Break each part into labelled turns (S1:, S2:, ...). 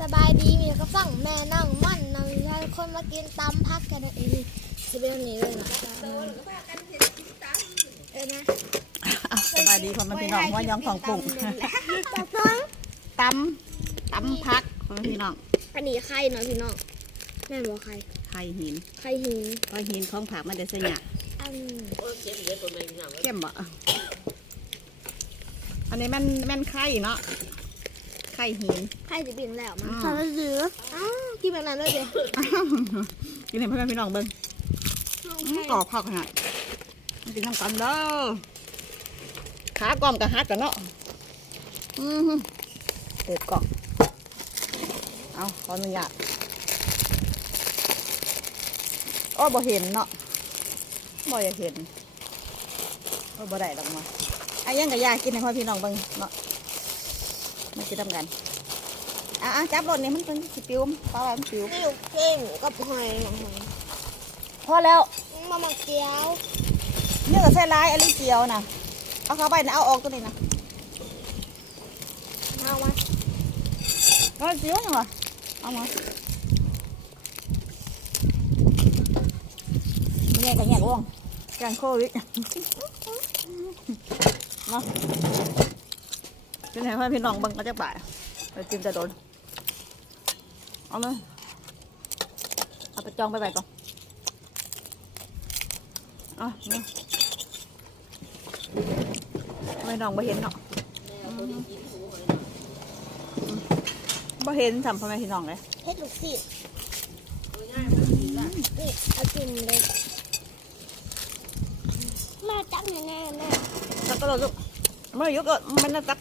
S1: สบายดีมีกระฟังแม่นั่งมั่นนำให้คนมากินตำพักกันเองสิเป็นแบบนี้เลยนะเออนะ
S2: อะสบายดีพ่อแม่พี่น้องว่ายองของปุ่ง
S1: ตำน้อง
S2: ตำตำพักพ่อแม่พี่น้อง
S1: อันนี้ไข่เนาะพี่น้องแม่นบอกไข่
S2: ไข่หิน
S1: ไข่หิน
S2: ก้อยหินของผักมันจะสยะ
S1: อัน
S2: เข้มบ่อันนี้แม่นแม่นไข่เนาะไข่หิน
S1: ไข่จะบินแล้วมั้ง
S2: อืม
S1: ทำซื้ออ้าวกินแบบนั้นเลยเดี๋ยว
S2: กินให้พ่อแม่พี่น้องเบิ่งอื้อกรอบข้าวขนาดมากินน้ำกันเด้อขากล่อมกับฮัดกันเนาะอือหือเด็ดกรอบเอาขออนุญาตโอ้บ่เห็นเนาะบ่อยากเห็นโอ้บ่ได้ดอกมาไอ้ยังกับยากินให้พ่อพี่น้องเบิ่งเนาะ มากินทำกันอะอะจับรถนี่มันเป็นสิปิวปลาอะไรมันปิว
S1: นี่ลูกเก่งกับหอยหอย
S2: พอแล้ว
S1: มาหมักเกี๊ยว
S2: เนื้อกับไส้ร้ายอันนี้เจียวนะเอาเข้าไปนะเอาออกตัวนี้นะ
S1: เอามา
S2: เอาเจียวยังวะเอามาไม่ใช่กันแยกวงการโควิดมา เป็นไงพ่อพี่น้องเบังก็จะบ่ายไปกินจะโดนเอาเลยเอาไปจองไปไปก่อนเอะนี่ไม่น้องไม่เห็นเนาะบ่เห็นทำพ่อแม่พี่น้องเลย
S1: เฮ็ดลูกศิษย์นี่เอากินเลยแม่จับแน่ๆแม่
S2: ตักก็เลยลูกเมื่อยุกมันน่าตัก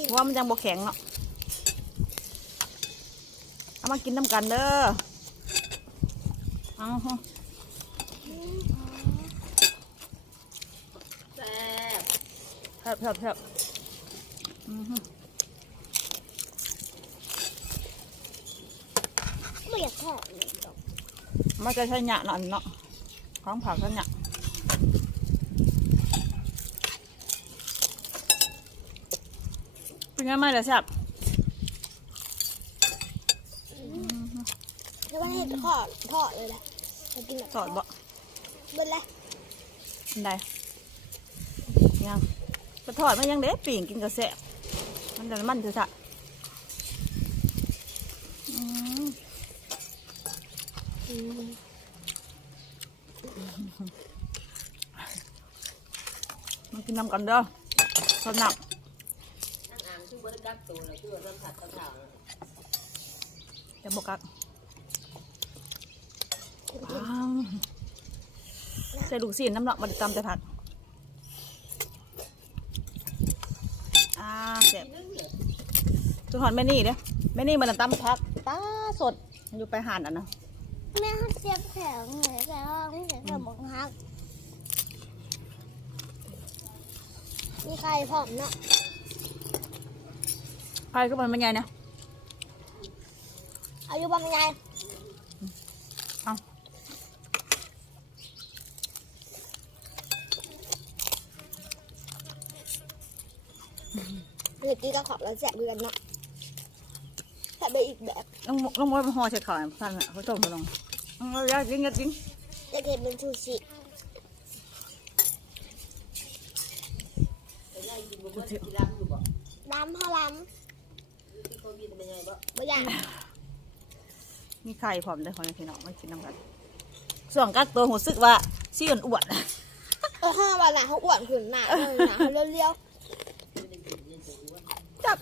S1: กศิษ
S2: เพ
S1: ย์
S2: ราะว่ามันยังบ่แข็งเนาะเอามากินน้ำกันเด้อเอาฮะแซ่บแซ่บแซ่บอือฮึ
S1: ไม่อยากทอดเลยดอก
S2: มันจะใช้หยะเนาะอันเนาะของผักใช้หยะ เป็นไงไม่ล่ะแซ่บ
S1: แล้ววันนี้ทอดทอดเลยแหละมากินแบบ
S2: สอดบ่
S1: เบิ้ลเลย
S2: อันใดยังกระทอดมันยังเด็ปิ่งกินกระแสบมันจะมันจะสะอืม
S1: อืม
S2: มันกินน้ำกันเด้อสนั บจะบอกกักว้าวใส่ลูกศิษย์น้ำหนักมันตำแต่ผักอ่าเสร็จจุหอนแม่นี่เด้อแม่นี่มันตำผักตาสดอยู่ไปหานอะนะ
S1: แม่เขาเสียบแข็งเลยแต่ว่าไม่เสียบแข็งบอกฮักมีใครผอมเนาะ
S2: ใครก็มันเป็นไงเนี่ย
S1: อายุประมาณไง
S2: เอา
S1: เมื่อกี้ก็ขอบแล้วแสบเบือนเนาะแต่ไปอีกแบบ
S2: ต้องต้องมวยมันห่อใส่ข่าวท่านอะเขาต้มเขาลงเอาอยากกินอยากกิน
S1: จะเห็นเป็นชูชิล้ำพอล้ำ ไม่อยาก
S2: มีไข่พร้อมเลยคนพี่น้องมากินน้ำกันส่วนกักตัวหูซึกว่าซี่อ้วนอ้วน
S1: เออห้าวันน่ะเขาอ้วนขึ้นหนาเลยนะเขาเลี้ยว
S2: ๆจับ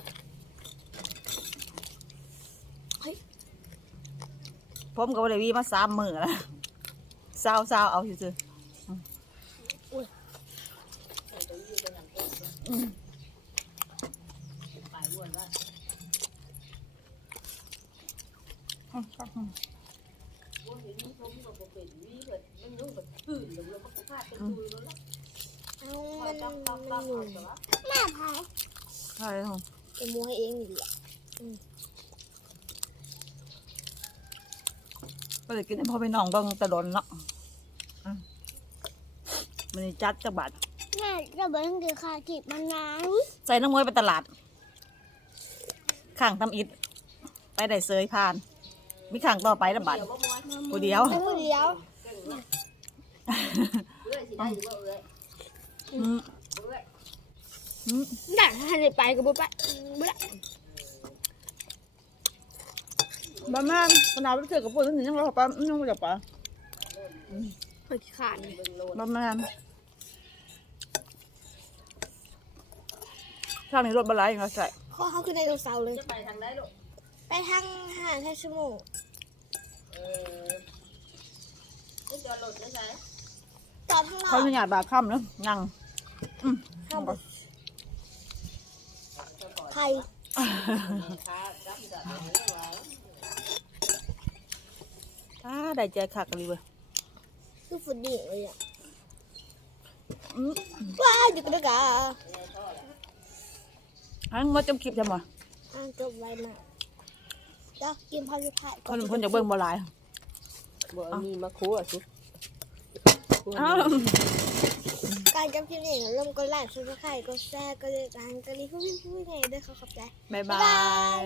S2: ผมกับเลยวีมาสามมือแล้วซาวซาวเอาอยู่ซื่ออืม อืมอืม
S1: ๆเอามันมันอยู่แม่พาย
S2: ใช่ครับ
S1: เป็นมัวให้เองอยู่แหละ
S2: ก็เลยกินให้พ่อไปน้องบิ่งตะดนเนาะมันจัดจักบาท
S1: แม่จะบอกต้งกินข้าวกินมันนา
S2: ใส่น้ำมวยไปตลาด ข้างทำอิฐไปได้เซยผ่าน มีข้างต่อไปละบัดกูเดียว
S1: ไอ้ผู้เดียว
S2: อืมอืม
S1: ดักทันได้ไปกับบุไปบุละ
S2: บ้าแม่นขนาดไปเจอกับพวกนั้นยังรอปะยังไม่จับปะ
S1: เฮ้ยขาดเลย
S2: บ้าแม่นทางนี้รถบรรลัยยังไงใส่
S1: ข้อเขาคือไดโนเสาร์เลยไปทางไหนลูก ไปทางหาดไทยสมุทรจอดข้างนอ
S2: เขา
S1: ก
S2: จะหยาดบาค่ำเนาะนั่งอืม
S1: ข้างบนไทย
S2: อ่าได้ใจคักกันเลยเว้ย
S1: คือฝุ่นดิ่งเลยอะ
S2: อืม
S1: ว้าวอยู่กันด้วยกัน
S2: อันมาจำคลิปใช่ไหม
S1: อ่านจบไว้นะเดี๋ยวกินพอสุดท้าย
S2: คนคนจะเบิ่งบ่หลาย
S3: บ่มีมะครัวสุ
S2: อ้าว
S1: การจำคลิปนี้เริ่มก็ไลค์ซุปเปอร์ไข่ก็แชร์ก็เลยการก็รีบพูดพูดไงด้วยเขาขอบใจ
S2: บ๊ายบา
S1: บ๊ายบาย
S2: ย